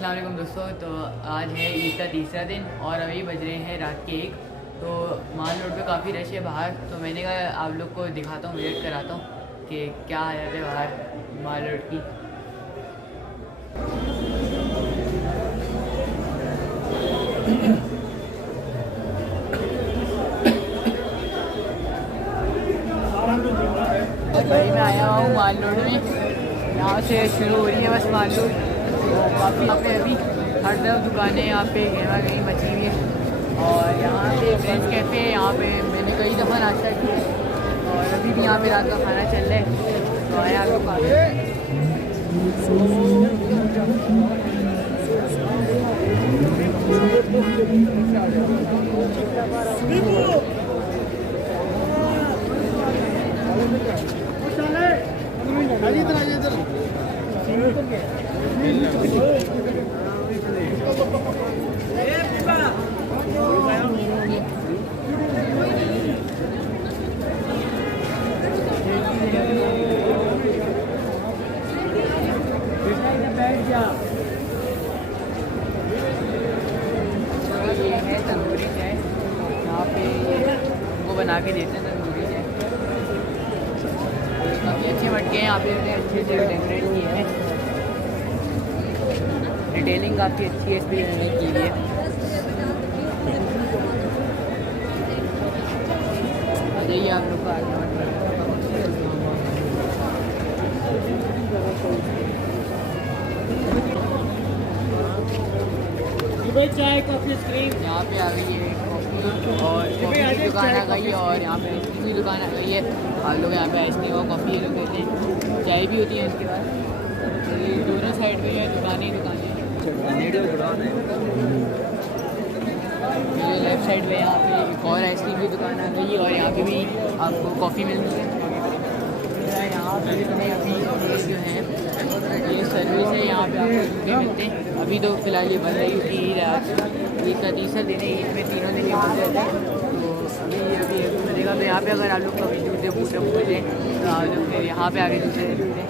अस्सलाम वालेकुम दोस्तों। तो आज है ईद का तीसरा दिन और अभी बज रहे हैं रात के 1। तो माल रोड पे काफ़ी रश है बाहर, तो मैंने कहा आप लोग को दिखाता हूँ, विजिट कराता हूँ कि क्या हालत है बाहर माल रोड की। भाई मैं आया हूँ माल रोड में, यहाँ से शुरू हो रही है बस माल रोड। तो काफ़ी यहाँ पे अभी हर तरफ दुकानें यहाँ पे गहना गहनी मची हुई है। और यहाँ पे फ्रेंच कैफ़े है, यहाँ पे मैंने कई दफ़ा नाश्ता किया है और अभी भी यहाँ पे रात का खाना चल रहा है। तो आया आप लोग ये है तंदूरी चाय, यहाँ पे उनको बना के देते हैं तंदूरी चाय। काफ़ी अच्छे मटके हैं यहाँ पे, अच्छे से डेकोरेट किए हैं। डिटेलिंग काफ़ी अच्छी है इसकी की हुई है। बताइए आप लोग का चाय कॉफी स्क्रीन यहाँ पे आ गई है कॉफ़ी और कॉफ़ी की दुकान आ गई है, और यहाँ पे आइसक्रीम की दुकान आ गई है। आप लोग यहाँ पे आइसक्रीम और कॉफ़ी ये लोग देते हैं, चाय भी होती है इसके बाद। तो ये दोनों साइड में है दुकानें ही दुकानें। ये लेफ्ट साइड में यहाँ पे एक और आइसक्रीम की दुकान आ गई है, और यहाँ पे भी आपको कॉफ़ी मिलती है। यहाँ पे भी अभी ये जो है ये सर्विस है, यहाँ पे आपको झुमके मिलते हैं। अभी तो फिलहाल ये बंद है क्योंकि ईद आज ईद का तीसरा दिन है, ईद में तीनों दिन ये बंद रहते हैं। तो अभी मिलेगा। तो यहाँ पे अगर आप लोग कभी जूते बूटे पूछे तो आप लोग फिर यहाँ पे आगे जूते लेते हैं।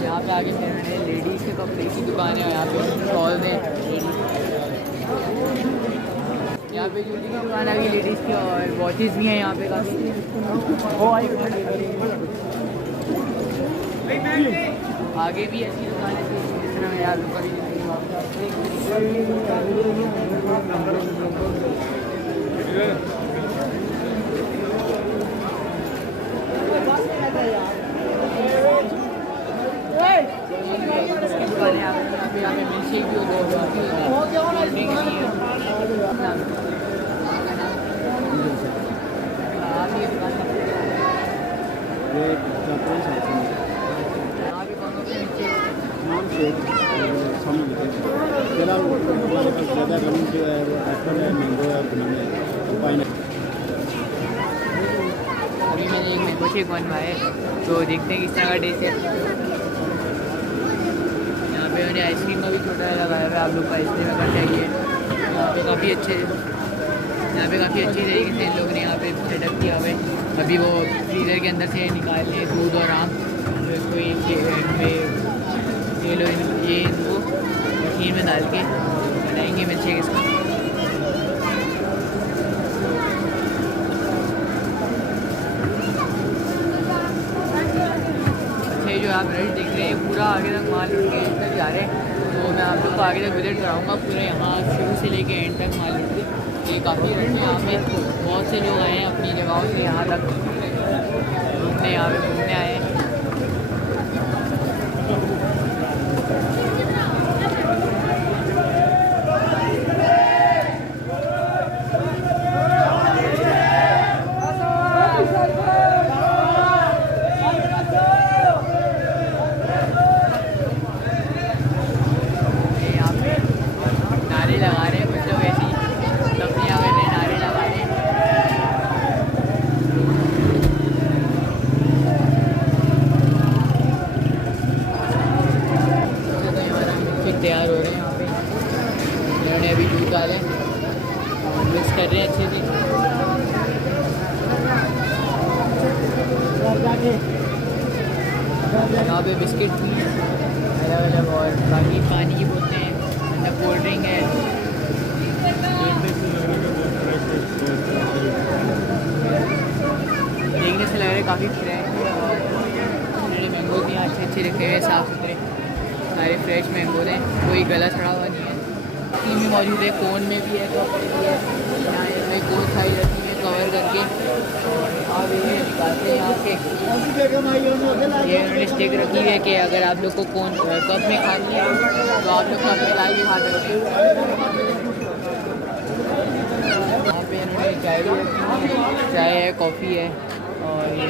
यहाँ पे आगे फिर मैंने लेडीज़ के कपड़े की दुकान है, और यहाँ पे शॉल है यहाँ पे जूती की दुकान आ गई लेडीज़ की, और वॉचेस भी हैं यहाँ पे काफ़ी। आगे भी ऐसी दुकान है जिस तरह मैं याद कभी दुकानें यहाँ पे मिल्क शेक भी होती है। अभी मैंने एक मैंगो शेक बनवाया है, तो देखते हैं किस तरह का टेस्ट है। यहाँ पे मैंने आइसक्रीम का भी छोटा लगाया हुआ है, आप लोग को आइसक्रीम अगर चाहिए। यहाँ पे काफ़ी अच्छे तरीके से इन लोगों ने यहाँ पे सेटअप किया हुआ है। अभी वो फ्रीज़र के अंदर से निकाल लिए दूध और आम, तो ये लो ये इनको मशीन में डाल के बनाएंगे मिल्क शेक इसका। अच्छा, ये जो आप रेट देख रहे हैं पूरा आगे तक माल रोड के एंड तक जा रहे हैं, तो मैं आप लोग को आगे तक विजिट कराऊंगा पूरे यहाँ शुरू से लेके एंड तक माल रोड के। ये काफ़ी रेट में यहाँ पे बहुत से लोग आए हैं अपनी जगहों से यहाँ तक घूमने, यहाँ पे घूमने आए हैं। तैयार हो रहे हैं यहाँ पे, इन्होंने अभी दूध डाले और मिक्स कर रहे हैं अच्छे से। यहाँ पे बिस्किट अलग अलग मतलब और बाकी पानी की बोतलें हैं, अंदर कोल्ड ड्रिंक है। देखने से लग रहा है काफ़ी फ्रेश है और मैंगो भी अच्छे अच्छे रखे हुए हैं, साफ़ सुथरे सारे फ्रेश मैंगो हैं, कोई गला सड़ा हुआ नहीं है। तीन भी मौजूद है, कोन में भी है, कप में भी है। यहाँ इसमें कोन साइज रखी है कवर करके और ये निकालते हैं यहाँ के। ये उन्होंने स्टिक रखी है कि अगर आप लोग को कोन कप में खानी है तो आप लोग कप में ला के खा सकते हैं। यहाँ पे इन्होंने चाय भी रखी है, चाय है, कॉफ़ी है और ये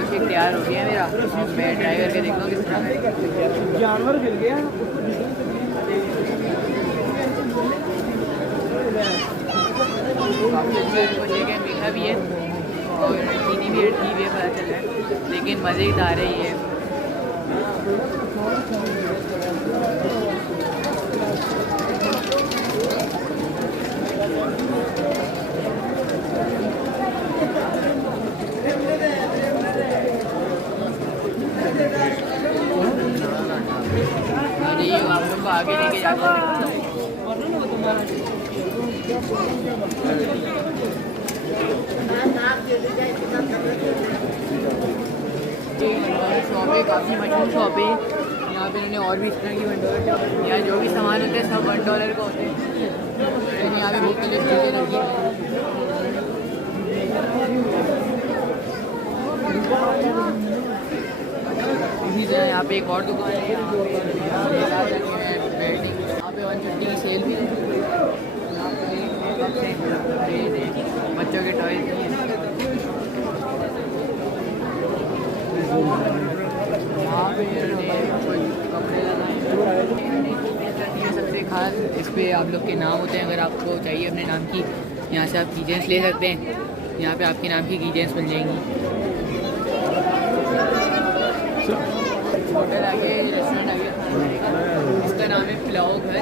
कुछ तैयार हो गया मेरा। मैं ट्राई करके देखता हूँ किस तरह जानवर मिल गया। काफ़ी अच्छा कुछ है, मीठा भी है और चीनी भी ऐड की हुई है, पता चल रहा है, लेकिन मज़ेदार है ये। और ये आप लोग को आगे लेके जाते हैं। शॉप है, काफ़ी मशहूर शॉप है। यहाँ पे इन्होंने और भी इस तरह की $1 यहाँ जो भी सामान होते हैं सब $1 का होते हैं। यहाँ पे बहुत चीज़ें रखी इसी तरह यहाँ पे एक और दुकान है, यहाँ पे 150 की सेल भी है। यहाँ पे बच्चों के टॉयज भी हैं। यहाँ पे कुछ कपड़े लगाए हैं। सबसे खास इस पर आप लोग के नाम होते हैं, अगर आपको चाहिए अपने नाम की यहाँ से आप कीचेंस ले सकते हैं। यहाँ पे आपके नाम की कीचेंस मिल जाएंगी। होटल आ गया, रेस्टोरेंट आ गया, इसका नाम है पुलाव घर।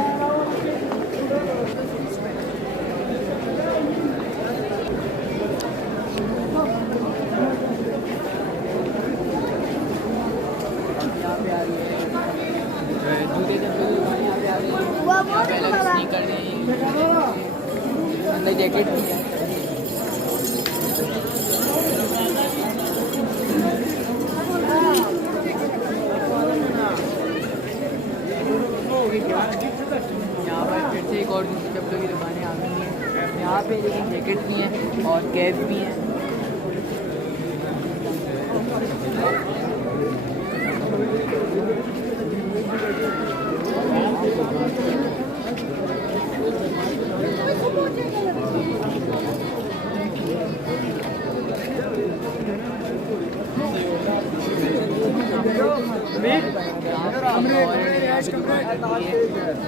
जूते चप्पल यहाँ पे आ रही है, यहाँ पे अलग स्नीकर हैं, अंदर जैकेट भी है। यहाँ पर फिर से एक और दूसरी चप्पलों की दुकानें आ गई हैं। यहाँ पे लेकिन जैकेट भी हैं और कैप भी हैं।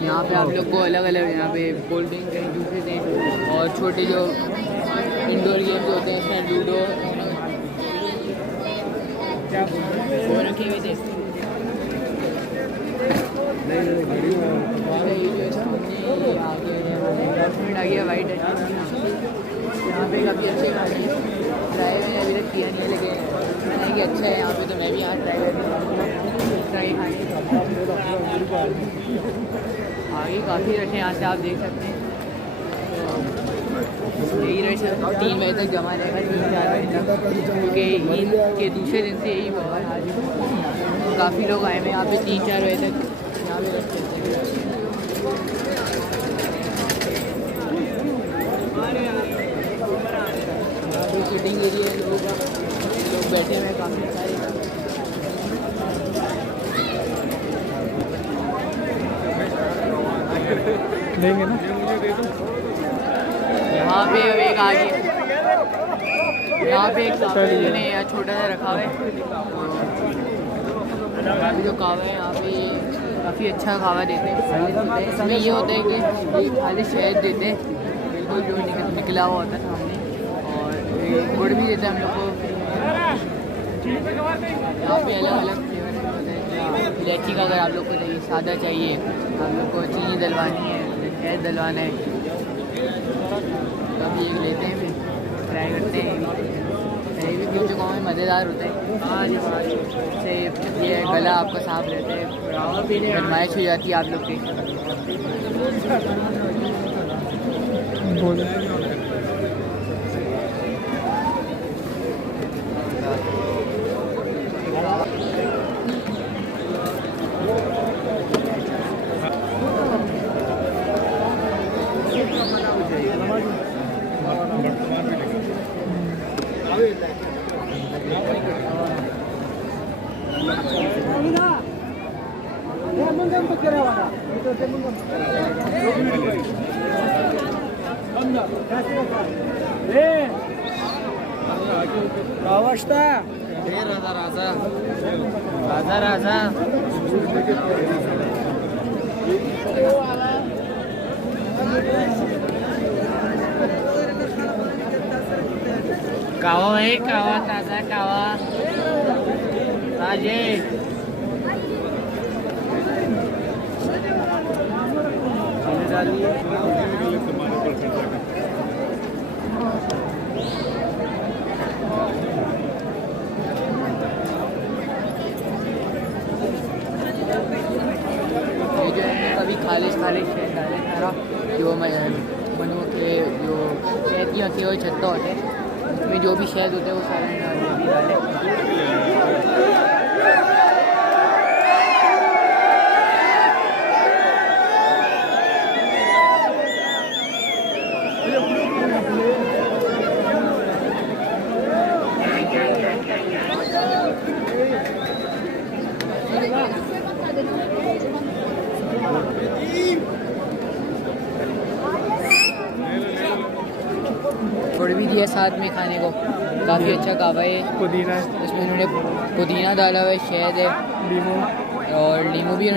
यहाँ पे आप लोग को अलग अलग यहाँ पे कोल्ड ड्रिंक हैं, जूसेस हैं और छोटे जो इंडोर गेम्स होते हैं इसमें लूडो वो रखे हुए थे। आ गया वाइट है, यहाँ पे काफ़ी अच्छे गाड़ी है। ट्राई मैंने अभी तक किया नहीं है, लेकिन मैंने कि अच्छा है यहाँ पे, तो मैं भी यहाँ ट्राई आगे काफ़ी रखे यहाँ से आप देख सकते हैं। यही रहे 3 बजे तक जमा रहेगा, 3-4 बजे तक, क्योंकि ईद के दूसरे दिन से यही हुआ है। आज काफ़ी लोग आए हैं यहाँ पे 3-4 बजे तक यहाँ पे रखते हैं। सिटिंग एरिया है, लोग बैठे हुए हैं काफ़ी सारे। लेंगे ना यहाँ पे एक आगे, यहाँ पे एक ने छोटा सा रखा हुआ है। जो कावा है यहाँ पे काफ़ी अच्छा खावा देते हैं। इसमें ये होता है कि खाली शहद देते हैं, बिल्कुल जो निकला हुआ होता है सामने, और गुड़ भी देते हैं हम लोग को। यहाँ पे अलग अलग फ्लेवर होते हैं। इलायची का अगर आप लोग को चाहिए, सादा चाहिए, आप लोग को चीनी डलवानी है, शहद डलवाना है, तो अभी एक लेते हैं, फिर ट्राई करते हैं। पहले भी पी चुका हूँ, मज़ेदार होता है। इससे ये गला आपका साफ रहता है, फरमाइश हो जाती है आप लोग की। कावा भाई, कावा ताजा कावा ताजे। कभी खालिश डाले सारा जो मनु के जो शहद की होती है वो छत्ता होते हैं, उसमें जो भी शहद होता है वो सारा डाले। गुड़ भी दिया साथ में खाने को, काफ़ी अच्छा कावा है। पुदीना इसमें उन्होंने पुदीना डाला हुआ है, शहद है, नींबू और नींबू भी,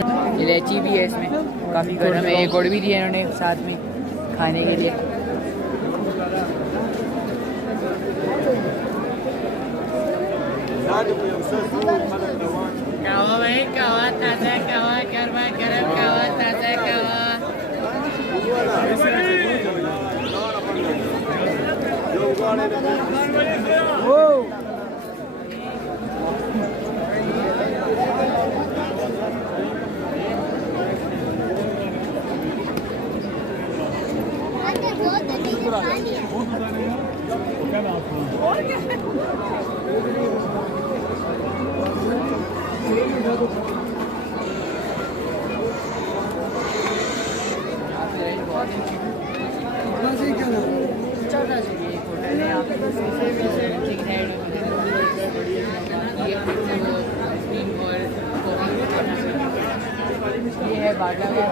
इलायची भी है इसमें, काफ़ी गर्म है। गुड़ भी दिया इन्होंने साथ में खाने के लिए। कावा भाई, कावा ताज़ा कावा, गरमा गरम कावा, ताज़ा कावा। ये है बाटा का,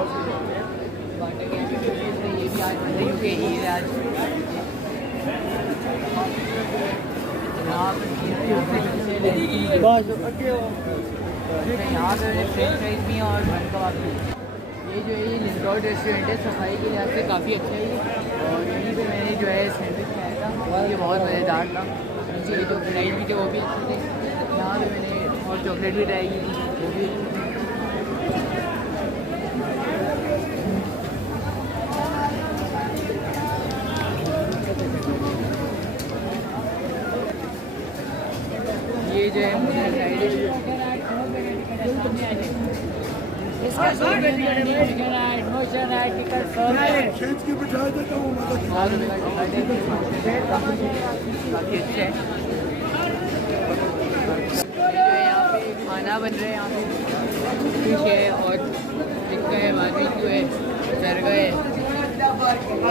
ये भी आज यूके ईद आज। यहाँ पे फ्रेंच फ्राइज भी हैं और बन कबाब भी। ये जो है ये रिजॉर्ट रेस्टोरेंट है, सफाई के लिहाज से काफ़ी अच्छा है ये। और यहीं पे मैंने जो है सैंडविच खाया था, ये बहुत मज़ेदार था। नीचे ये जो फ्राइज भी थे वो भी अच्छे थे। यहाँ पे मैंने और चॉकलेट भी ट्राई की थी, वो भी ये जो है मुझे काफ़ी अच्छे है। यहाँ पे खाना बन रहा है, यहाँ पे फिश है और टिक्का है, बारबेक्यू है, सरगा है।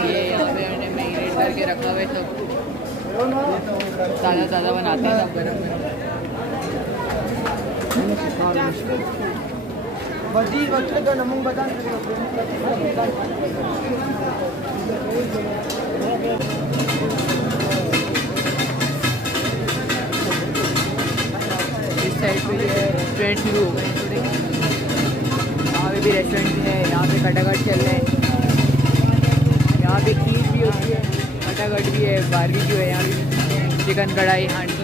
ये यहाँ पे मैंने मैरिनेट करके रखा हुआ है, सब ताज़ा बनाते हैं, सब गरम गरम। इस साइड पे ये रेस्टोरेंट शुरू हो गए थोड़े, यहाँ पे भी रेस्टोरेंट है। यहाँ पे कटाकट चल रहे हैं, यहाँ पे खीर भी होती है, कटाकट भी है, बारबेक्यू है, यहाँ भी चिकन कढ़ाई हांडी।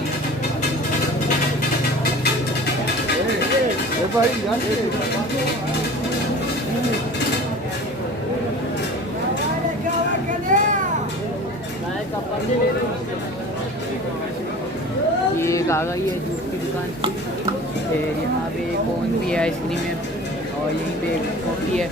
ये एक आ गई है जूस की दुकान। फिर यहाँ पे कोन भी है आइसक्रीम है और यहीं पे कॉफ़ी है।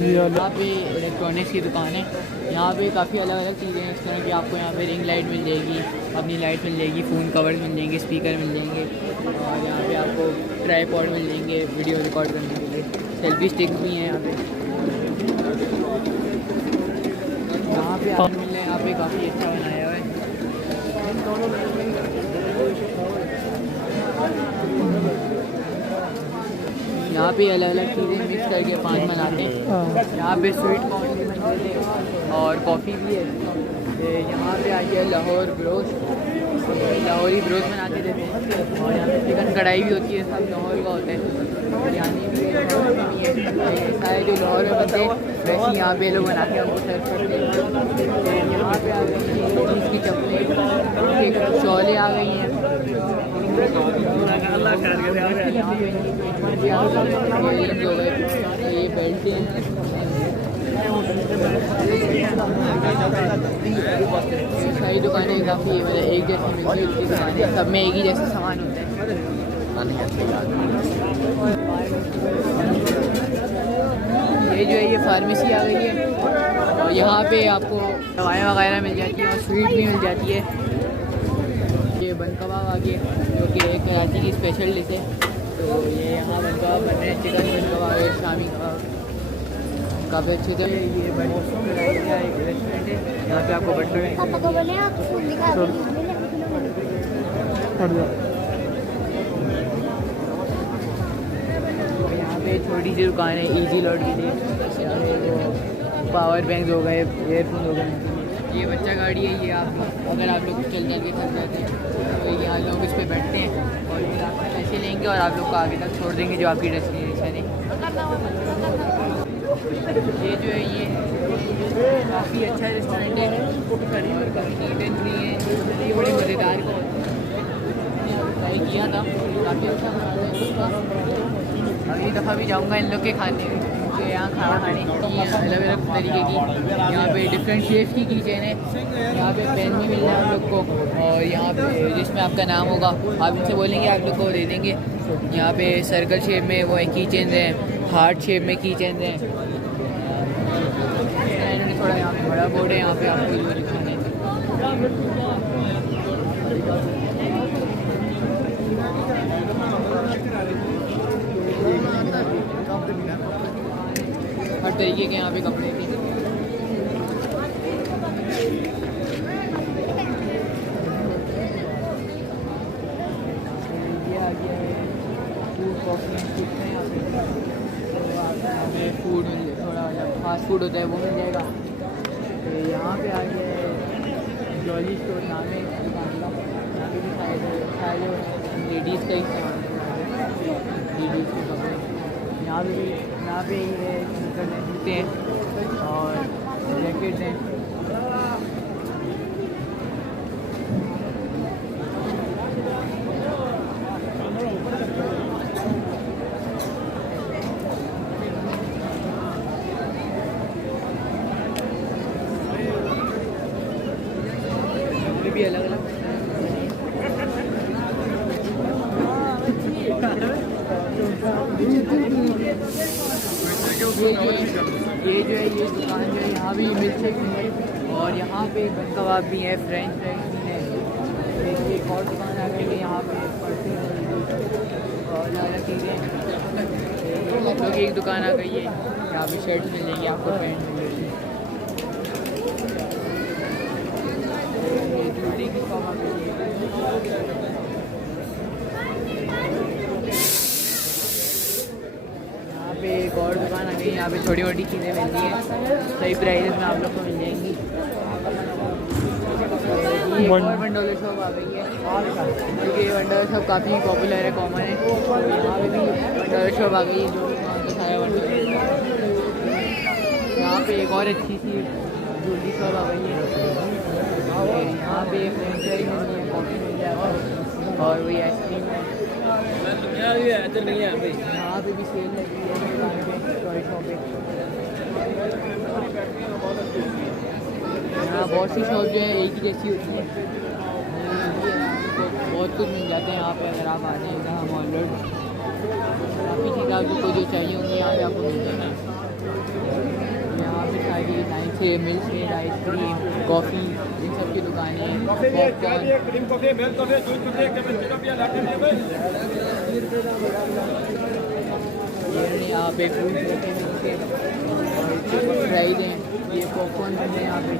यहाँ पे इलेक्ट्रॉनिक्स की दुकान है। यहाँ पे काफ़ी अलग अलग चीज़ें हैं इस तरह की। आपको यहाँ पे रिंग लाइट मिल जाएगी, अपनी लाइट मिल जाएगी, फ़ोन कवर मिल जाएंगे, स्पीकर मिल जाएंगे और यहाँ पे आपको ट्राईपॉड मिल जाएंगे वीडियो रिकॉर्ड करने के लिए। सेल्फी स्टिक भी हैं यहाँ पे। यहाँ पे आप मिल रहे हैं, यहाँ पे काफ़ी अच्छा बनाया हुआ है। यहाँ पे अलग अलग चीज़ें मिक्स करके पान बनाते हैं। यहाँ पे स्वीट कॉर्न भी बनते हैं और कॉफ़ी भी है। यहाँ पे आ गया लाहौर ब्रोस्ट, लाहौरी ब्रोस्ट बना के देते हैं और यहाँ पे चिकन कढ़ाई भी होती है, सब लाहौर का होता है। बिरयानी भी है, सारे जो लाहौर में बनते हैं वैसे यहाँ पे लोग बना के हमको सर्व करते हैं। यहाँ पे आ गई इसकी चपलेट, शौले आ गई हैं। ये बेल्ट हैं, सारी दुकानें काफ़ी मतलब एक जैसी मिलती है। दुकानें सब में एक ही जैसा सामान होता है। ये जो है ये फार्मेसी आ गई है और यहाँ पे आपको दवाएँ वगैरह मिल जाती हैं और स्वीट भी मिल जाती है। ये बन कबाब आ गए जो कि कराची की स्पेशल डिश है। तो ये यहाँ बन कबाब बन रहे हैं, चिकन बन कबाब है, शामी कबाब काफ़ी अच्छे थे। ये बन कराची का एक रेस्टोरेंट है, यहाँ पे आपको बटर यहाँ पे छोटी सी दुकान है इजी लोड के लिए। वो पावर बैंक हो गए, एयरफोन हो गए। ये बच्चा गाड़ी है, ये आप अगर आप लोग चल के थक जाते हैं तो यहाँ लोग इस पर बैठते हैं और फिर आपसे पैसे लेंगे और आप लोग को आगे तक छोड़ देंगे जो आपकी डेस्टिनेशन है। ये जो है ये काफ़ी अच्छा रेस्टोरेंट है और काफ़ी नीट एंड क्लीन है। ये बड़े मज़ेदार को ट्राई किया था, काफ़ी अच्छा बना था। अगली दफ़ा भी जाऊँगा इन लोग के खाने के यहाँ खाना खाने की अलग अलग तरीके की। यहाँ पे डिफरेंट शेप्स की कीचेन है। यहाँ पे पेन भी मिल रहा है आप लोग को और यहाँ पे जिसमें आपका नाम होगा आप इनसे बोलेंगे आप लोग को दे देंगे। यहाँ पे सर्कल शेप में वो की चेन हैं, हार्ट शेप में की चेन हैं। इन्होंने थोड़ा यहाँ पे बड़ा बोर्ड है, यहाँ पे आपको जो लिखाना है। हर तरीके के यहाँ पे कपड़े भी। ये आ गया है फूड कॉफ़ी हैं यहाँ पे। फूड मिल थोड़ा फास्ट फूड होता है वो मिल जाएगा। तो यहाँ पे आ गया है जॉली स्टोर नाम है दुकान का। यहाँ पे भी सारे लेडीज़ का ही सामान लेडीज़ के कपड़े। यहाँ पे ही है जूते हैं और जैकेट हैं। ये भी अलग अलग ये जो है ये दुकान जो है यहाँ भी मिल सकती है और यहाँ पे बन कबाब भी है, फ्रेंच फ्राइज भी है। एक और दुकान आ गई है यहाँ पे और अलग अलग चीज़ें। लोग एक दुकान आ गई है, यहाँ पे शर्ट मिल जाएंगी आपको, पैंट मिल जाएगी। ये जूते की शॉप आ गई है। पे एक और दुकान आ गई, यहाँ पे छोटी मोटी चीज़ें मिलती हैं, सही प्राइसेस में आप लोग को मिल जाएंगी। ये एक और $1 शॉप आ गई है क्योंकि $1 शॉप काफ़ी पॉपुलर है, कॉमन है। यहाँ पे भी $1 शॉप आ गई है जो सारा $1। यहाँ पे एक और अच्छी सी ज्वेलरी शॉप आ गई है। यहाँ पे फ्रेंच फ्राइज मिलती है, कॉफ़ी मिल जाता है और वही आइसक्रीम है। यहाँ पे भी सेल लगी है टॉय शॉप पे। यहाँ बहुत सी शॉप जो है एक ही जैसी होती है, तो बहुत कुछ मिल जाते हैं यहाँ पे अगर आप आ जाएँ जहाँ मॉल रोड। काफ़ी चीज़ आपको जो चाहिए होंगी यहाँ पे आपको मिल जाएंगी। यहाँ पे सारी लाइन से मिल्क शेक, आइसक्रीम, कॉफ़ी, इन सब की दुकानें, पॉपकॉर्न। ये यहाँ पे फ्रूट रखे हैं, फ्राइज हैं, ये पॉपकॉर्न बन रहे हैं यहाँ पे।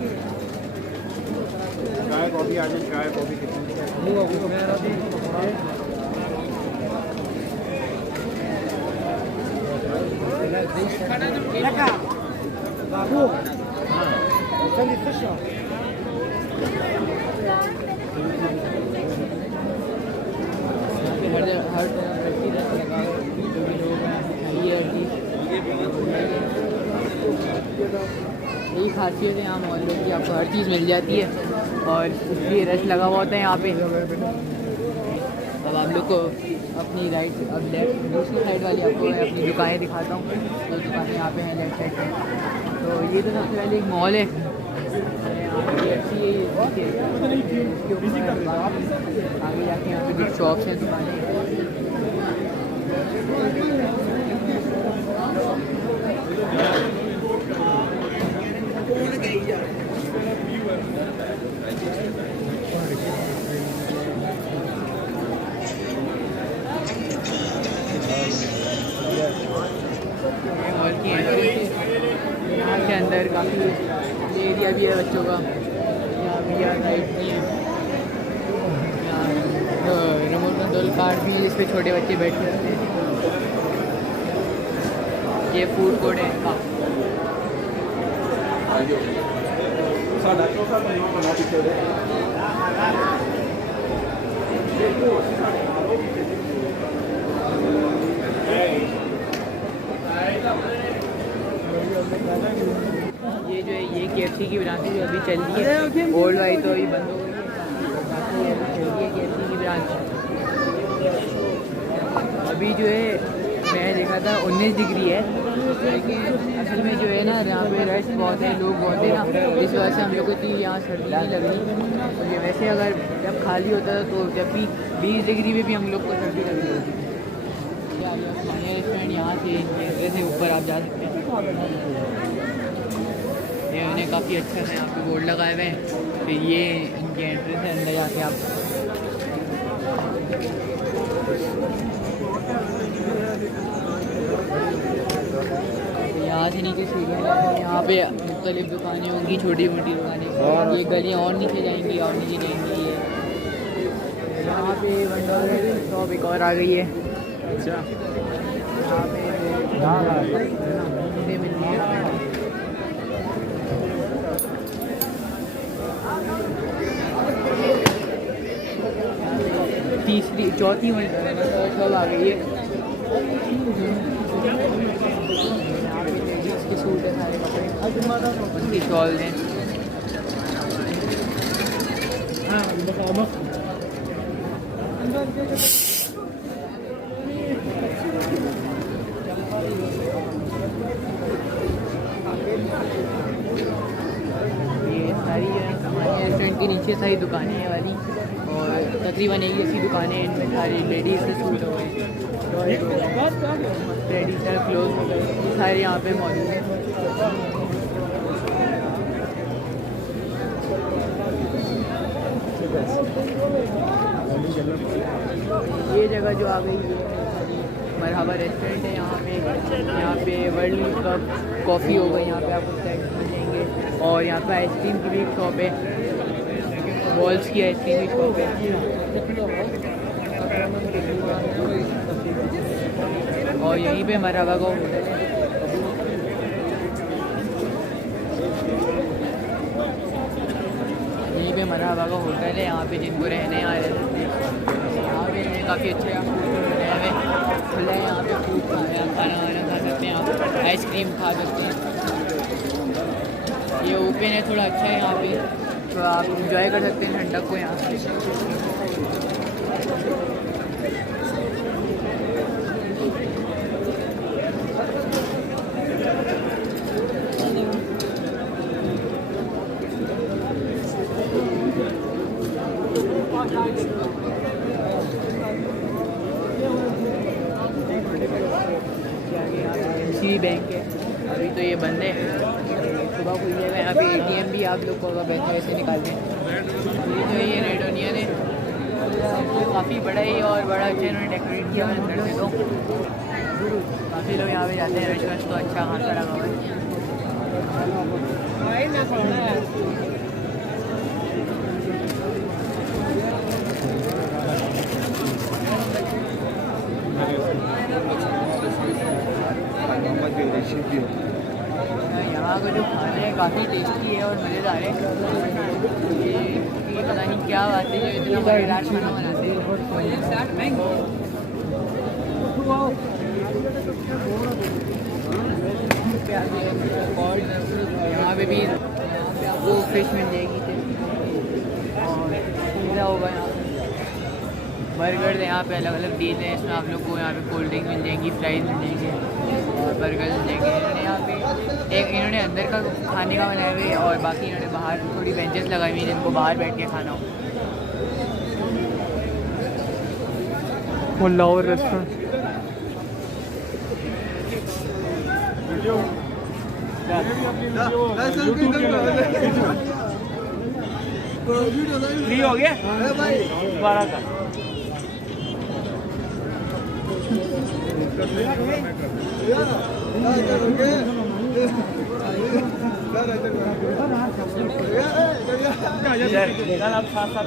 चाय कॉफ़ी आ जाए, चाय कॉफ़ी कितनी? हर तरह रस्सी रस लगा हुआ है, जो भी लोग हैं खाइए हर चीज़। यही खासियत है यहाँ मॉल रोड की, आपको हर चीज़ मिल जाती है और इसलिए रश लगा हुआ होता है यहाँ पे। अब आप लोग को अपनी राइट, अब लेफ्ट दूसरी साइड वाली आपको मैं अपनी दुकानें दिखाता हूँ। जो दुकानें यहाँ पे हैं लेफ्ट साइड पे, तो ये तो सबसे पहले एक मॉल है। आगे जाके यहाँ पे कुछ शॉप्स हैं, दुकानें। मॉल की एंट्रेंस है, यहाँ के अंदर काफ़ी एरिया भी है बच्चों का। यहाँ भी राइड भी है, यहाँ रिमोट कंट्रोल कार भी है जिस पे छोटे बच्चे बैठ सकते हैं। ये फूड कोर्ट है इनका। ये जो है ये KFC की ब्रांच जो अभी चल रही है, ओल्ड वाई तो अभी बंद हो गई है, बाकी अभी चल रही है KFC की ब्रांच। अभी जो है मैं देखा था 19 डिग्री है, लेकिन असल में जो है ना यहाँ पे रश बहुत है, लोग बहुत है ना, इस वजह से हम लोग को इतनी यहाँ सर्दी नहीं लग रही। तो ये वैसे अगर जब खाली होता था तो जब भी 20 डिग्री में भी हम लोग को सर्दी लग रही होती है। रेस्टोरेंट यहाँ से जैसे ऊपर आप जा सकते हैं। ये उन्हें काफ़ी अच्छा सा यहाँ पे बोर्ड लगाए हुए हैं, तो ये इनके एंट्रेंस है, अंदर जाके आप यहाँ से नीचे सीढ़ियाँ हैं, यहाँ पे मुख्तलिफ दुकानें होंगी, छोटी मोटी दुकानें। ये गलियाँ और नीचे जाएंगी और नीचे जाएंगी। ये यहाँ पे $1 शॉप एक और आ गई है। अच्छा, यहाँ पे मिलती है। तीसरी चौथी शॉप आ गई है। यहाँ पे लेडीज़ के सूट है, सारे कपड़े, उनकी शॉल हैं। ये सारी जो है रेस्टोरेंट के नीचे सारी दुकानें हैं वाली, और तकरीबन एक जैसी दुकानें हैं। इनमें सारी लेडीज़ के सूट हो गए, ट्रेडिशनल क्लोथ हो गए, सारे यहाँ पे मौजूद हैं। ये जगह जो आ गई है मरहबा रेस्टोरेंट है। यहाँ पे वर्ल्ड कप कॉफ़ी हो गई, यहाँ पे आपको स्नैक्स मिल जाएंगे। और यहाँ पे आइसक्रीम की भी एक शॉप है, वॉल्स की आइसक्रीम की शॉप है। और यहीं पे मरहबा का होटल है। यहीं पे मरहबा का होटल है, यहाँ पे जिनको रहने आ रहे हैं यहाँ पे रहने काफ़ी अच्छे खुला है। यहाँ पे फूड खाना वाना खा सकते हैं आप, आइसक्रीम खा सकते हैं। ये ओपन है, थोड़ा अच्छा है यहाँ पे, तो आप इंजॉय कर सकते हैं ठंडक को यहाँ पे। सी बैंक है, अभी तो ये बंद है, सुबह खुल जाएगा। यहाँ पे ATM भी आप लोग को अगर पैसे वैसे निकालते हैं। ये जो है ये रेड ओनियन है, काफ़ी बड़ा है और बड़ा अच्छा इन्होंने डेकोरेट किया है अंदर से। तो काफ़ी लोग यहाँ पे जाते हैं, रेस्टोरेंट तो अच्छा खासा लगा हुआ है। यहाँ का जो खाना है काफ़ी टेस्टी है और मज़ेदार है। ये पता नहीं क्या बात है जो इतना मज़ेदार खाना बनाते हैं। यहाँ पे भी आपको फिश मिल जाएगी और पिज़्ज़ा होगा। यहाँ बर्गर यहाँ पे अलग अलग डील हैं, इसमें आप लोग को यहाँ पे कोल्ड ड्रिंक मिल जाएंगी, फ्राइज़ मिल जाएंगे और बर्गर मिल जाएंगे। इन्होंने यहाँ पे इन्होंने अंदर का खाने का बनाया हुआ है और बाकी इन्होंने बाहर थोड़ी बेंचेस लगाई हुई हैं जिनको बाहर बैठ के खाना हो। लाहौर रेस्टोरेंट फ्री हो गया दोबारा का। आप साथ साथ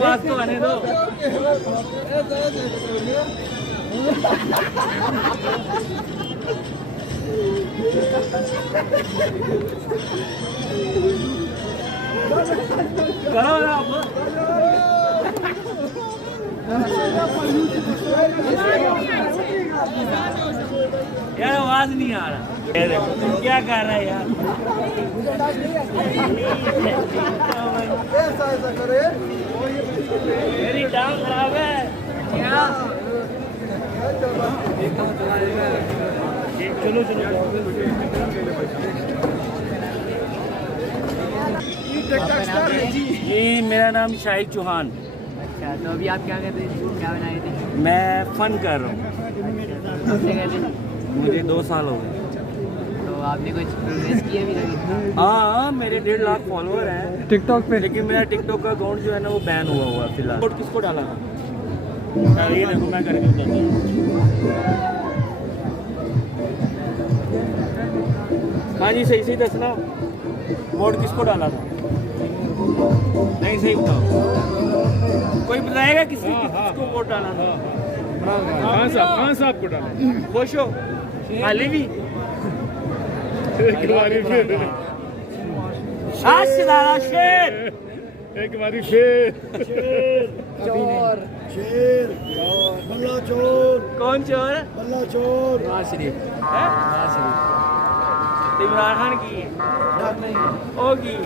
बात तो आने दो। करो ना आप। यार आवाज नहीं आ रहा, क्या कर रहा है यार? मेरी टांग खराब है क्या? चलो चलो। जी मेरा नाम शाहिद चौहान। अच्छा, तो अभी आप क्या कर रहे थे, क्या बनाए थे? मैं फन कर रहा हूँ। कब से कर रहे थे? मुझे 2 साल हो गए। तो आपने कुछ प्रोग्रेस की अभी तक? हाँ, मेरे 1.5 लाख फॉलोअर हैं टिकटॉक पे, लेकिन मेरा टिकटॉक का अकाउंट जो है ना वो बैन हुआ हुआ है फिलहाल। कोड किसको डाला था? ये देखो मैं करके बताता हूँ। हाँ जी, सही सही दसना, वोट किसको डाला था? नहीं सही बताओ, कोई बताएगा किसको वोट डाला था? खान साहब को डाला। खुश हो हाली भी? एक बारी फिर एक बारी फिर चोर बल्ला चोर, कौन चोर? बल्ला चोर। नवाज शरीफ। है? नवाज शरीफ इमरान खान की नहीं होगी।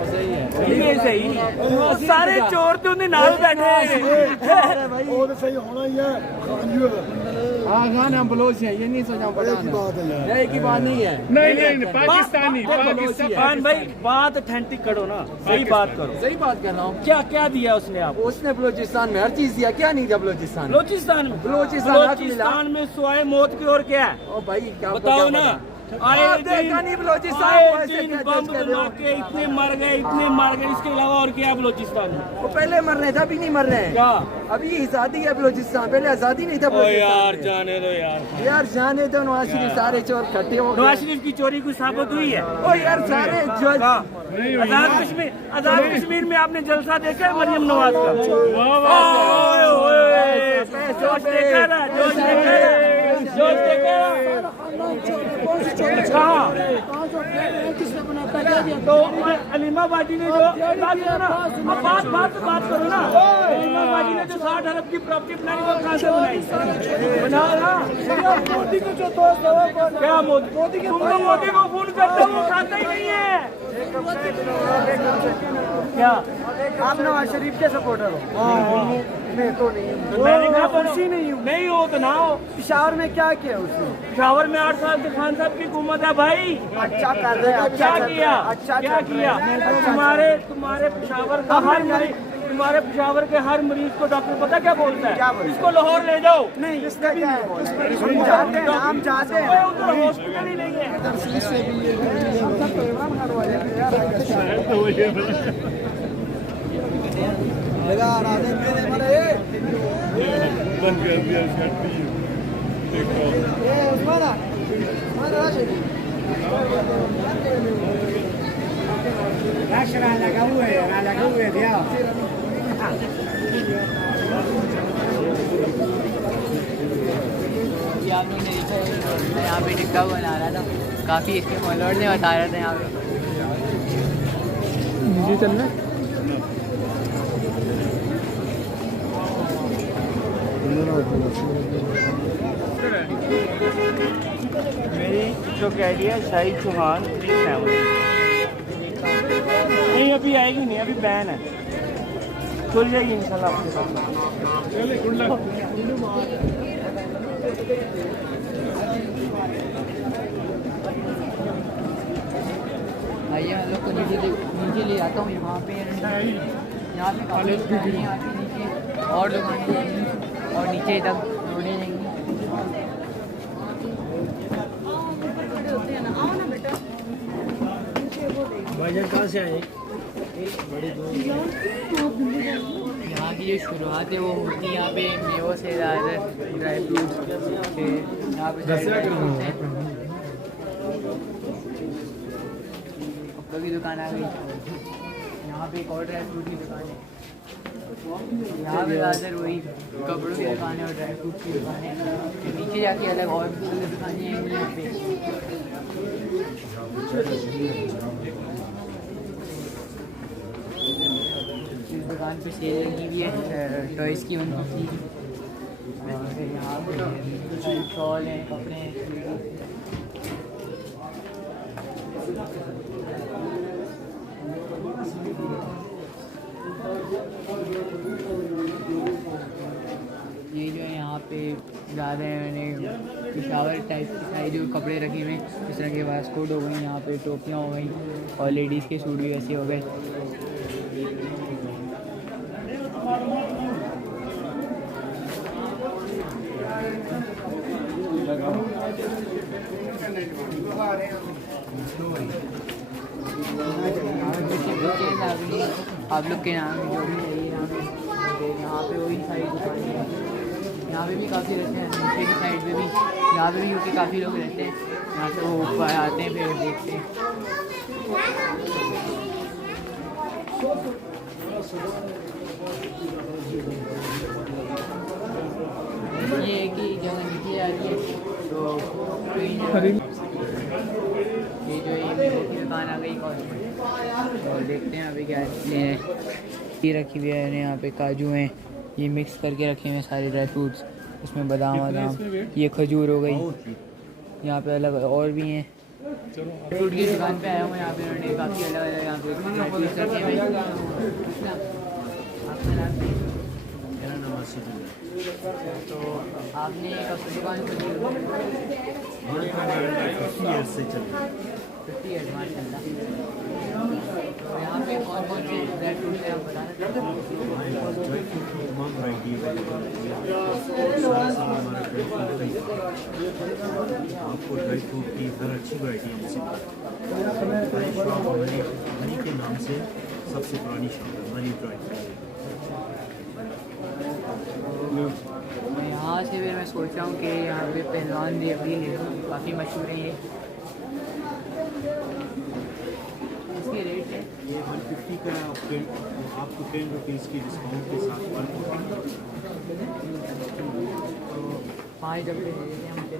सही है। ये सही, वो सारे चोर तो उन्हें नाल बैठे हैं। वो तो सही होना ही है। हाँ, खान हम बलोच हैं, ये नहीं सोचा पता एक ही बात है यार। एक ही बात नहीं है। नहीं पाकिस्तानी खान भाई बात ऑथेंटिक करो ना, सही बात करो। सही बात कर रहा हूँ। क्या क्या दिया उसने आपको? उसने बलोचिस्तान में हर चीज दिया, क्या नहीं दिया बलोचिस्तान में? बलोचिस्तान में बलोचिस्तान में सुआए मौत की और क्या है? ओ भाई क्या बताओ ना। देखा नहीं बलोचिस्तान को ऐसे क्या बम जज कर रहे हो? बना के इतने मर गए इसके अलावा और क्या है बलोचिस्तान में? वो पहले मर रहे थे, अभी नहीं मर रहे हैं। क्या? अभी आजादी है बलोचिस्तान, पहले आजादी नहीं था ओ बलोचिस्तान यार में। जाने दो यार। यार जाने दो, नवाज शरीफ सारे चोर इकट्ठे हो नवाज गए। शरीफ की चोरी कुछ साबित हुई है? ओ यार सारे जज आजाद कश्मीर में आपने जलसा देखा है मरियम नवाज का? जोश देखा ना, जोश देखा ना, जोश देखा ना। कहाँ? तो अलीमा बाजी ने जो बात करो ना, अलीमा बाजी ने जो 60 अरब की प्रॉपर्टी बनाई वो कहाँ से बनाई? बना ना मोदी को जो दोस्त है वो क्या मोदी? तुम तो मोदी को फोन करते हो, वो खाता ही नहीं है। क्या आप नवाज शरीफ के सपोर्टर हो? मैं तो नहीं हूँ। मैंने कहा कुर्सी नहीं हूँ। नहीं हो तो ना हो। पिशावर में क्या किया उसने? पिशावर में 8 साल से खान साहब की हुकूमत है भाई। अच्छा कर रहे हैं। क्या किया? अच्छा क्या किया? तुम्हारे पिशावर का हर मरीज, तुम्हारे पिशावर के हर मरीज को डॉक्टर पता क्या बोलता है? क्या बोलता है? इसको लाहौर ले जाओ। नहीं, इसका क्या है? हम जाते हैं, हम जाते हैं। कोई उधर हॉस्पिटल ही नहीं है। तो वो ये बंद कर दिया शर्ट नहीं देखो लगा हुआ है भैया। ये आप लोगों ने देखा है, मैं यहाँ पे टिकटॉक बना रहा था, काफ़ी इसके फॉलोअर्स ने बता रहे थे यहाँ पे। नीचे चलना मेरी जो कैडी है शाहिद चौहान नहीं, अभी आएगी नहीं, अभी बैन है, खुल जाएगी इंशाल्लाह आपके साथ। चले गुड लक। आइए हम लोग को नीचे ले जाता हूँ। यहाँ पे काफ़ी दुकानें आती नीचे और दुकानें जाएंगी और नीचे तक रोडें जाएंगी। भाईजान कहाँ से आए? यहाँ की जो शुरुआत है वो होती है यहाँ पे मेवों से, ज़्यादातर ड्राई फ्रूट्स से। यहाँ पे ड्राई फ्रूट्स हैं। कपड़ों की दुकान आ गई। यहाँ पे एक और ड्राई फ्रूट की दुकान है। यहाँ पे ज़्यादातर वही कपड़ों की दुकान है और ड्राई फ्रूट की दुकान है। नीचे जाके अलग और दुकानें आएंगी यहाँ पे। इस दुकान पे सेल लगी हुई है टॉयज़ की, उनकी चीज़। और फिर यहाँ पे शॉल हैं, कपड़े हैं। ये जो है यहाँ पे ज़्यादा है, मैंने पिशावर टाइप की सारी जो कपड़े रखे हुए हैं, इस तरह के वास्कोट हो गई, यहाँ पे टोपियाँ हो गई और लेडीज़ के सूट भी ऐसे हो गए। आप लोग के नाम जो भी है यहाँ पे वही सारी दुकानें हैं। यहाँ पे भी काफ़ी रहते हैं, नीचे की साइड पे भी, यहाँ पे भी क्योंकि काफ़ी लोग रहते हैं। यहाँ से वो ऊपर आते हैं, फिर देखते हैं। ये है कि जगह नीचे जा रही है तो ये जो ये मेवों की दुकान आ गई और देखते हैं अभी क्या ये रखी हुई है। यहाँ पे काजू हैं, ये मिक्स करके रखे हुए हैं सारे ड्राई फ्रूट्स। इसमें बादाम वादाम, ये खजूर हो गई। यहाँ पे अलग और भी हैं। फ्रूट की दुकान पे आया हूँ, यहाँ पे उन्होंने काफ़ी अलग अलग यहाँ पे ड्राई फ्रूट्स रखे हुए हैं। आपका नाम क्या है? मेरा नाम आसिफ है। तो आपने कब से दुकान खोली? 50 ईयर्स से चल रही है। 50 ईयर्स, माशाल्लाह। तो यहाँ पे कौन कौन से ड्राई फ्रूट्स हैं आप बता सकते हैं? हमारे पास ड्राई फ्रूट की तमाम वैरायटी अवेलेबल है। साथ साथ हमारा ड्राई फ्रूट का ही आपको ड्राई फ्रूट की हर अच्छी वैरायटी मिल सकती है। हमारी शॉप हनी के नाम से सबसे पुरानी शॉप है, हनी ड्राई फ्रूट। यहाँ से फिर मैं सोच रहा हूँ कि यहाँ पे पहलवान रेवड़ी ले लूँ, काफ़ी मशहूर है ये। इसके रेट है ये 150 का आपको 10 रुपीज़ की डिस्काउंट के साथ 5 डब्बे दे देते हैं मुझे।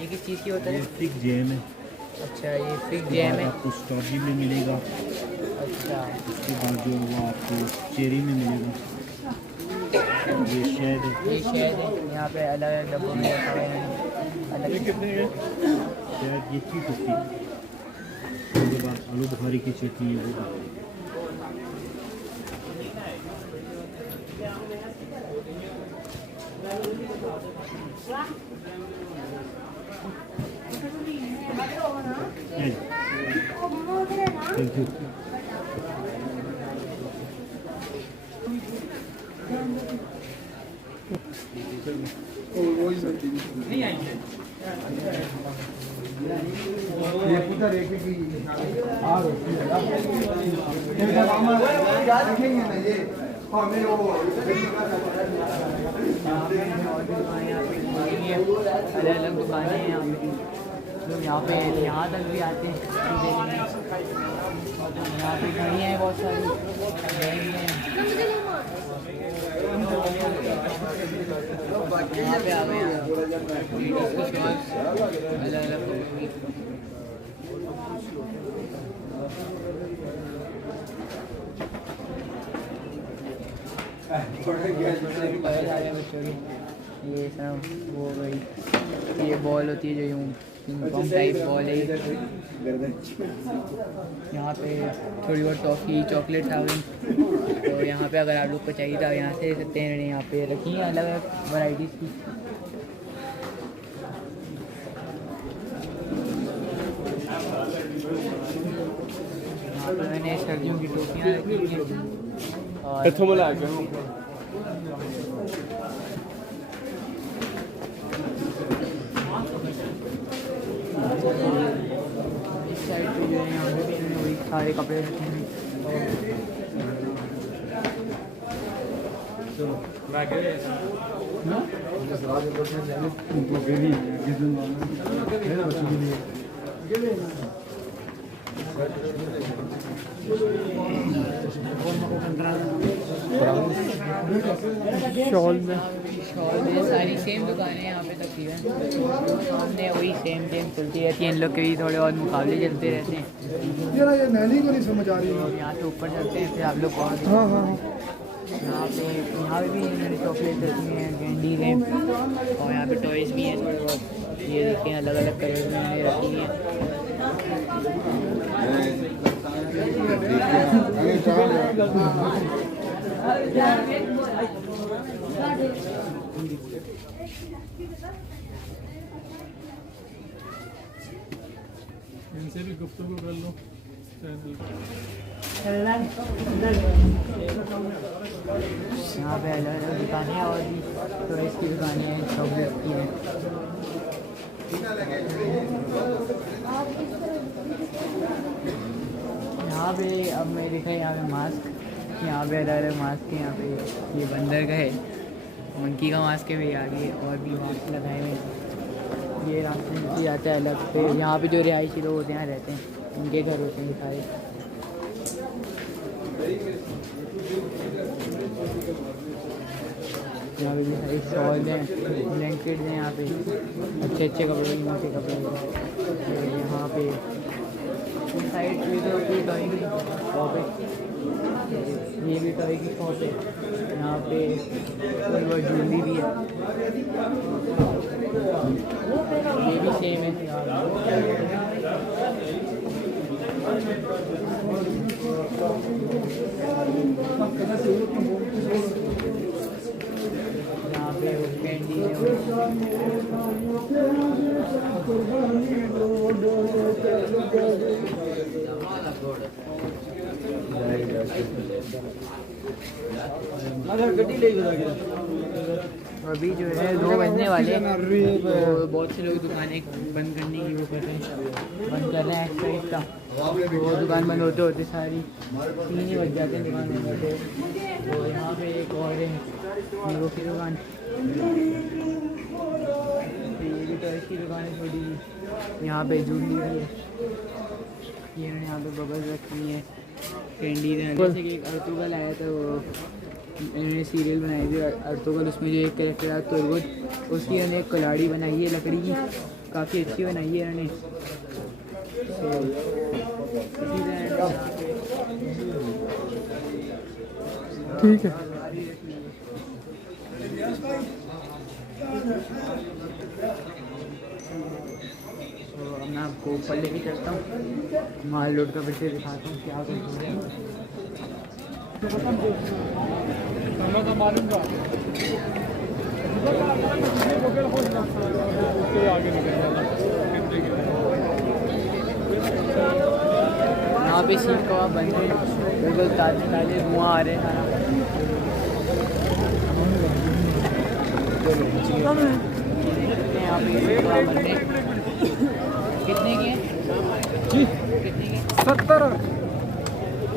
ये किस चीज़ की होता ये है? फिग जैम है। अच्छा ये फिग जैम है। आपको स्ट्रॉबेरी में मिलेगा। अच्छा उसके बाद जो वो आपको चेरी में मिलेगा। ये शहद है। ये शहद है। यहाँ पे अलग अलग डब्बों में रखा हुआ है अलग। शहद ये 350। उसके बाद आलू बुखारी की चटनी है वो। Thank you. ये पुत्र एक की आ रही है क्या देखेंगे ना ये हमें वो अलग अलग दुकानें हैं यहाँ पे। लोग यहाँ तक भी आते हैं देखने। यहाँ पे घड़ियाँ हैं बहुत सारी बैग हैं। यहाँ पे आ गए हैं अलग अलग बच्चों की। ये सब वो गई ये बॉल होती है जो यूँ पिंग पोंग टाइप बॉल है। यहाँ पे थोड़ी बहुत टॉफ़ी चॉकलेट्स आ गई। तो यहाँ पे अगर आप लोग को चाहिए था यहाँ से ले सकते हैं। यहाँ पे रखी हैं अलग अलग वैराइटीज़ की। यहाँ पे मैंने सर्दियों की टोपियाँ रखी हैं और इस साइड पे जो है यहाँ पे भी वही सारे कपड़े रखे हैं। शॉल में सारी सेम दुकानें हैं यहाँ पे तकरीबन। सामने वही सेम चलती रहती हैं। इन लोग के भी थोड़े और मुकाबले चलते रहते हैं। यार ये नैनी को नहीं समझ आ रही और यहाँ से ऊपर चलते हैं फिर आप लोग को हाँ हाँ यहाँ पे भी इन्होंने चॉकलेट रखी हैं कैंडीज हैं और यहाँ पे टॉयज़ भी हैं थोड़े बहुत। ये देखिए अलग अलग कलर में इन्होंने रखी हैं। इनसे भी गुफ्तगू कर लो चैनल पे। यहाँ पे अलग अलग दुकानें हैं और भी टॉयज़ की दुकानें हैं चॉकलेट की हैं। यहाँ पे अब मैं देखा यहाँ पे मास्क। यहाँ पे अलग अलग मास्क हैं। यहाँ पे ये बंदर का है मंकी का मास्क है भी आगे और भी मास्क लगाए हुए हैं। ये रास्ते नीचे जाता है अलग पे। यहाँ पे जो रिहायशी लोग होते हैं यहाँ रहते हैं उनके घर होते हैं सारे। यहाँ पे भी सारे शॉल हैं ब्लैंकेट हैं। यहाँ पे अच्छे अच्छे कपड़े मोटे कपड़े हैं। यहाँ पे साइड पे तो कोई टॉय की शॉप है। ये भी टॉय की शॉप है। यहाँ पे कोई बहुत ज्वेलरी भी है। ये भी सेम है। यहाँ पे कैंडी है। अभी जो है 2 बजने वाले तो बहुत से लोग दुकानें बंद करने की वो कर रहे हैं। बंद कर रहे हैं एक्सरसाइज का। वो दुकान बंद होते होते सारी 3 ही बज जाते हैं दुकान बंद होते। तो यहाँ पे एक और है वीवो की दुकान। ये भी टॉयज़ की दुकान है छोटी सी। यहाँ पे जूलरी भी है। ये यहाँ पे बबल्स रखी है कैंडीज हैं। जैसे कि एक अर्तुगल आया था वो इन्होंने सीरियल बनाई थी अर्तुगल। उसमें जो एक कैरेक्टर है तुर्गुद उसकी मैंने एक कलाड़ी बनाई है लकड़ी की। काफ़ी अच्छी बनाई है इन्होंने। ठीक है। तो अब मैं आपको ऊपर लेके चलता हूँ, माल लोड का फिर से दिखाता हूँ क्या कुछ हो रहा है। तो मालूम था आगे यहाँ पे सीख कबाब बन रहे हैं, बिल्कुल ताज़े ताज़े धुआं आ रहे हैं खाना। यहाँ पे सीख कबाब बन रहे हैं। कितने की है जी? कितने की 70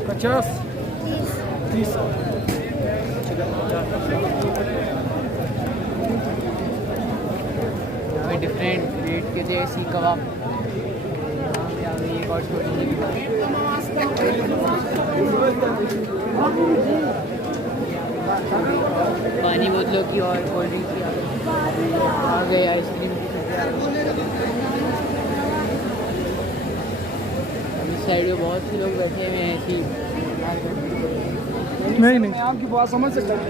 50 30। यहाँ पे डिफरेंट रेट के थे सीख कबाब। यहाँ पे आ गई एक और छोटी सी दुकान। पानी बोतलों की और कोल्ड ड्रिंक की आ गई, आइसक्रीम की इस साइड में बहुत से लोग बैठे हुए हैं ऐसी। नहीं आपकी बात समझ सकता हूँ।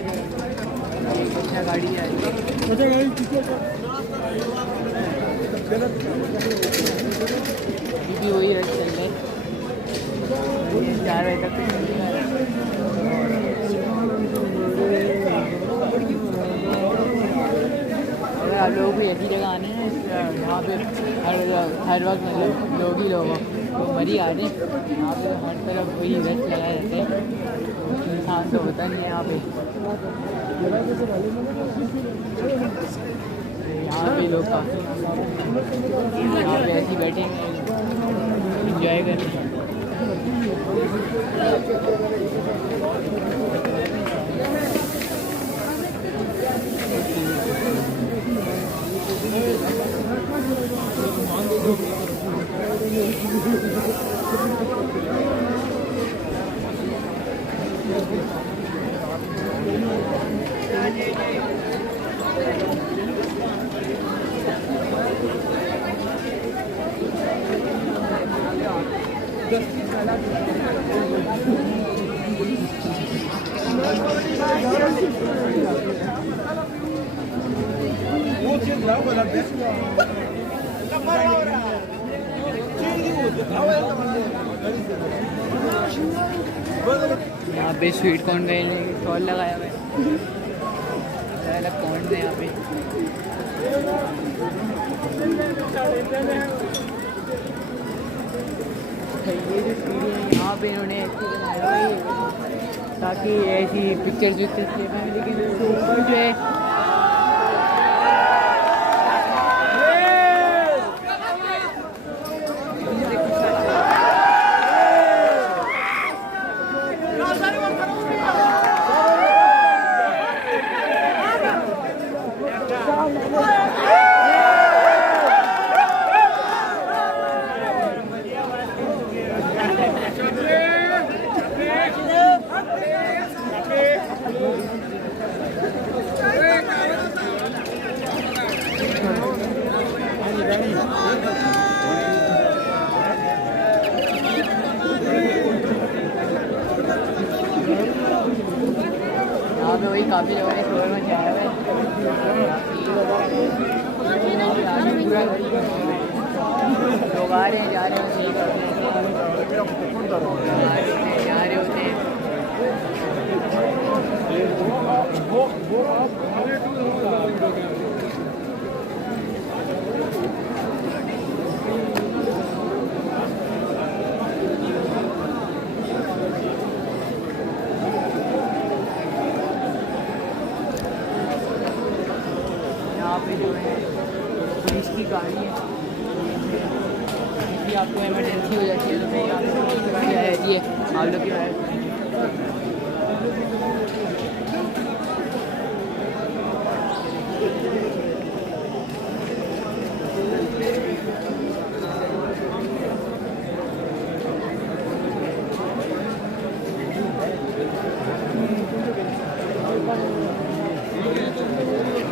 अच्छा गाड़ी आ रही है, मुझे गाड़ी अभी भी वही रश चल रहे हैं 4 बजे तक। अगर आप लोगों को यही जगह आने हैं यहाँ पे हर वक्त मतलब लोग ही लोग तो मरी आ रहे हैं। यहाँ पे हर तरफ वही रश लगाए रहते हैं, इंसान तो होता नहीं है यहाँ पे। यहाँ पे लोग काफ़ी यहाँ पे ऐसे ही बैठे हैं, इंजॉय कर रहे हैं। यहाँ पे स्वीट कॉर्न का स्टॉल लगाया हुआ है, अलग अलग कॉर्न है यहाँ पे। ये जो सीढ़ी है यहाँ पे इन्होंने ऐसी बनाया हुआ है ताकि ऐसी पिक्चर्स विक्चर्स ले पाएँ, लेकिन उसके ऊपर जो है यहाँ पे वही काफ़ी लोगों ने शोर में जाया हुआ है। लोग आ रहे हैं जा रहे हैं जा रहे होते हैं। यहाँ पे जो है पुलिस की गाड़ी है, यदि आपको इमरजेंसी हो जाती है तो भाई आप लोग की गाड़ी आ जाती है, आप लोग की गाड़ी।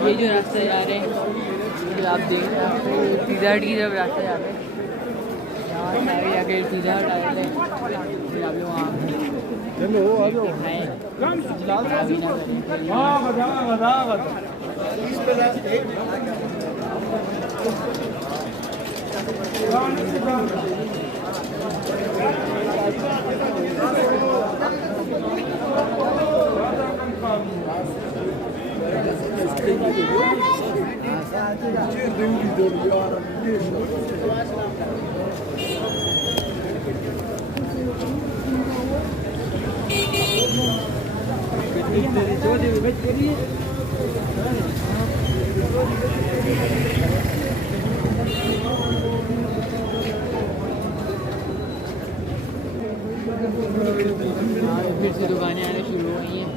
ये जो रास्ते जा रहे हैं फिर आप देख रहे हैं पिज़्ज़ा हट की तरफ रास्ता जाते हैं, यहाँ से आगे जाके पिज़्ज़ा हट आ जाते हैं, फिर अभी वहाँ चलो आ जाओ नहीं हाँ फिर से दुकानें आने शुरू हो गई हैं।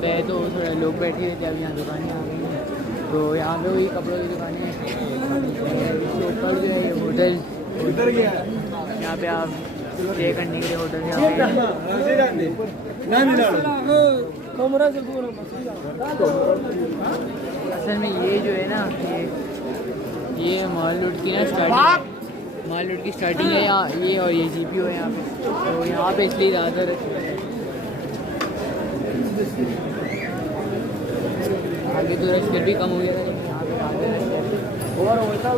पहले तो थोड़ा लोग बैठे थे, अब यहाँ दुकानें आ गई हैं। तो यहाँ पे वही कपड़ों की दुकानें हैं, ऊपर जो है ये होटल, इधर गया यहाँ पे आप स्टे करने के लिए होटल यहाँ पे असल में ये जो है ना ये माल लूट की ना स्टार्टिंग, माल लूट की स्टार्टिंग है यहाँ ये, और ये GPO है यहाँ पे, तो यहाँ पे इसलिए ज़्यादातर आगे तो रश फिर भी कम हो गया था, लेकिन यहाँ पे आगे रश है। और होता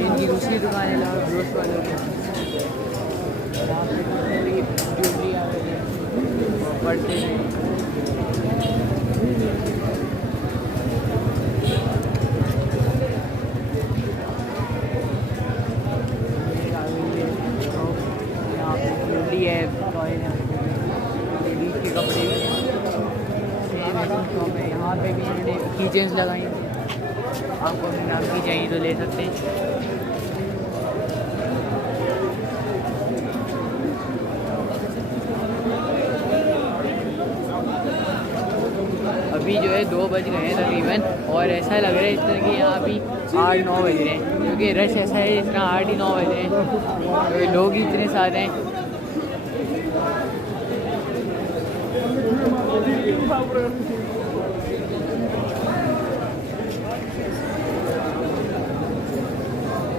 इनकी दूसरी दुकान है दोस्त वालों की, वहाँ पे ज्वेलरी आ रही है, पढ़ते हैं। यहाँ पे ज्वेलरी है, लेडीज के कपड़े भी हैं, शॉप है। यहाँ पे भी इन्होंने कीचेन्स लगाई हैं, आपको अपने नाम की चाहिए तो ले सकते हैं। अभी जो है 2 बज गए हैं तकरीबन, और ऐसा लग रहा है इस तरह कि यहाँ अभी 8-9 बज रहे हैं, क्योंकि रश ऐसा है इस तरह 8 ही 9 बज रहे हैं, तो लोग ही इतने सारे हैं।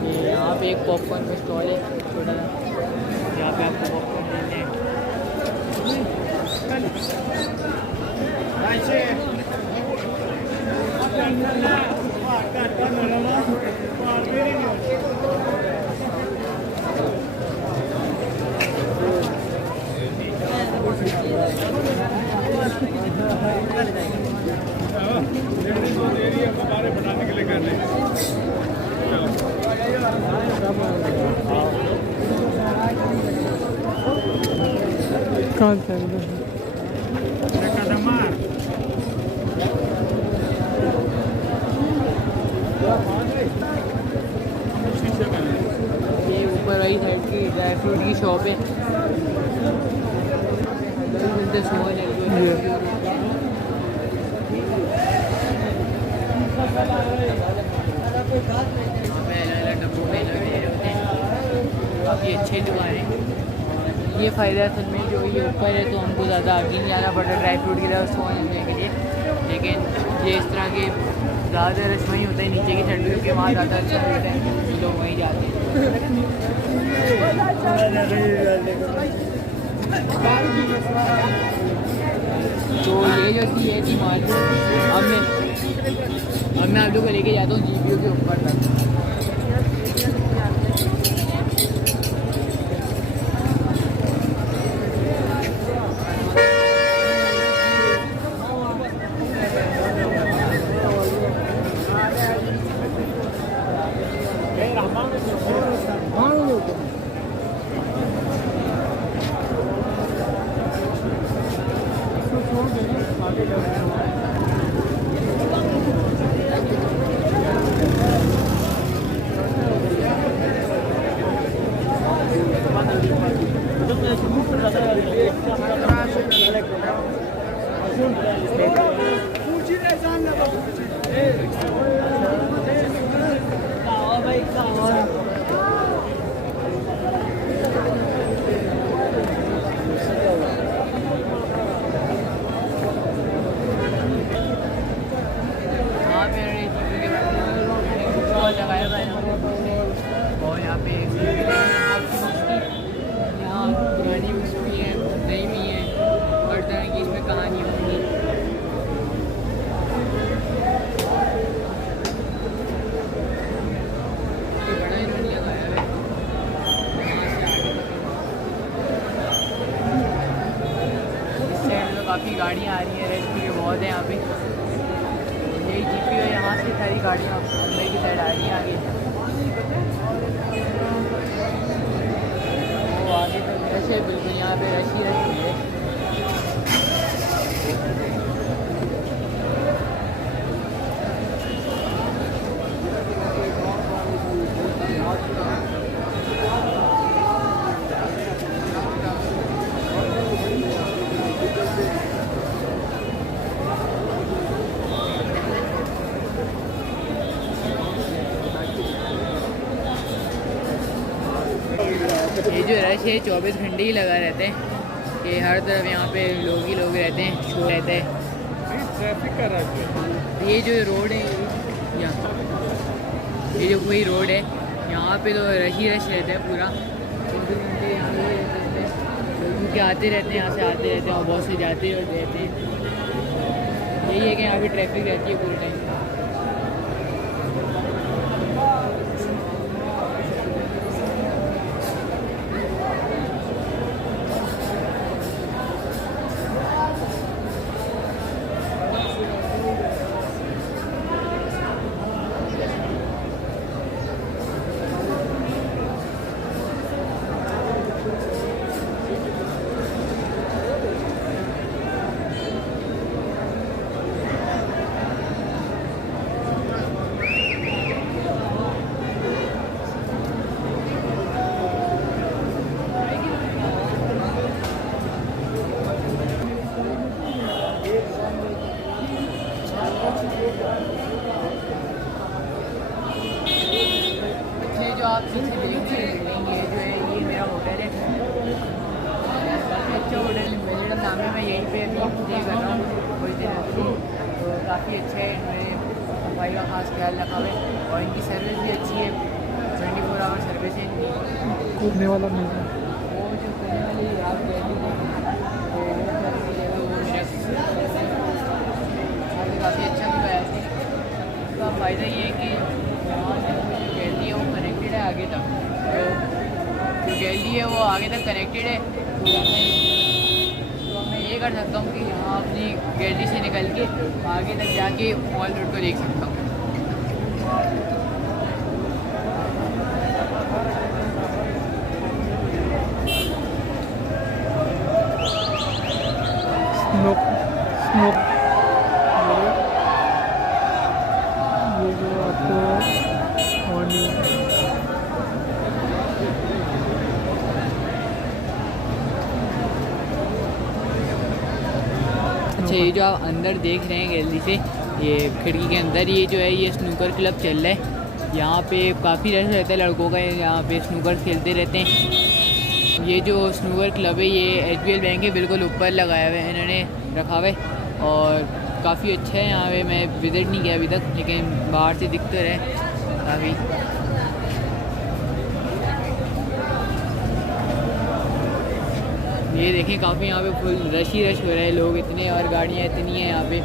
ये यहाँ पे एक पॉपकॉर्न का स्टॉल है छोटा सा, यहाँ पे आपको पॉपकॉर्न मिलते हैं। ये ऊपर वाली साइड की ड्राई फ्रूट की शॉप है, काफ़ी अच्छी दुकान है। ये फ़ायदा असल में जो ये ऊपर है तो हमको ज़्यादा आगे नहीं जाना पड़ता ड्राई फ्रूट की तरफ सोने लेने के लिए, लेकिन ये इस तरह के ज़्यादा रश वहीं होता है नीचे की साइड के, वहाँ ज़्यादा अच्छा होता है, लोग वहीं जाते हैं। तो ये जो थी ये थी मालूम, अब मैं आप लोग को लेके जाता हूँ GPO के ऊपर तक। और यहाँ पे यहाँ पुरानी बुक्स भी हैं, नई भी हैं, हर तरह की इसमें कहानी होंगी। ये बड़ा इन्होंने लगाया है। इस साइड में काफ़ी गाड़ियाँ आ रही हैं, रेस्ट भी बहुत है यहाँ पे। यही जीपी है, यहाँ से सारी गाड़ियाँ मुंबई की साइड आ रही हैं आगे। वो आगे तक रश है बिल्कुल, यहाँ पे रश ही रश है। ये जो रश है 24 घंटे ही लगा रहते हैं, कि हर तरफ यहाँ पे लोग ही लोग रहते हैं, शो रहता है। ट्रैफिक का रश है। ये जो रोड है यहाँ, ये जो वही रोड है, यहाँ पे तो रश ही रश रहता है पूरा। 24 घंटे यहाँ पे रहते हैं, लोग के आते रहते हैं, यहाँ से आते रहते हैं और बहुत से जाते रहते हैं। यही है कि यहाँ पे ट्रैफिक रहती है पूरे टाइम। जो आप पीछे देखेंगे बिल्डिंग, ये जो है ये मेरा होटल है, काफ़ी अच्छा होटल मेरा नाम है। मैं यहीं पे अभी स्टे कर रहा हूँ कुछ दिन अभी, तो काफ़ी अच्छा है। इन्होंने सफाई का खास ख्याल रखा है और इनकी सर्विस भी अच्छी है, 24 आवर सर्विस है इनकी। कूदने वाला नहीं है। वो जो करने वाली आप काफ़ी अच्छा भी है। इसका फ़ायदा ये है कि गैलरी है वो कनेक्टेड है आगे तक, तो जो गैलरी है वो आगे तक कनेक्टेड है। तो मैं ये कर सकता हूँ कि यहाँ अपनी गैलरी से निकल के आगे तक जाके मॉल रोड को देख सकता हूँ। स्मोक ये जो आपको अच्छा, ये जो आप अंदर देख रहे हैं गैलरी से, ये खिड़की के अंदर ये जो है ये स्नूकर क्लब चल रहा है। यहाँ पे काफ़ी रश रहता है लड़कों का, यहाँ पे स्नूकर खेलते रहते हैं। ये जो स्नूकर क्लब है ये SBL बैंक के बिल्कुल ऊपर लगाया हुआ है, इन्होंने रखा हुआ है और काफ़ी अच्छा है। यहाँ पे मैं विज़िट नहीं किया अभी तक, लेकिन बाहर से दिख तो रहे काफ़ी। ये देखिए काफ़ी यहाँ पे फुल रश ही रश हो रहा है, लोग इतने और गाड़ियाँ इतनी हैं यहाँ पे।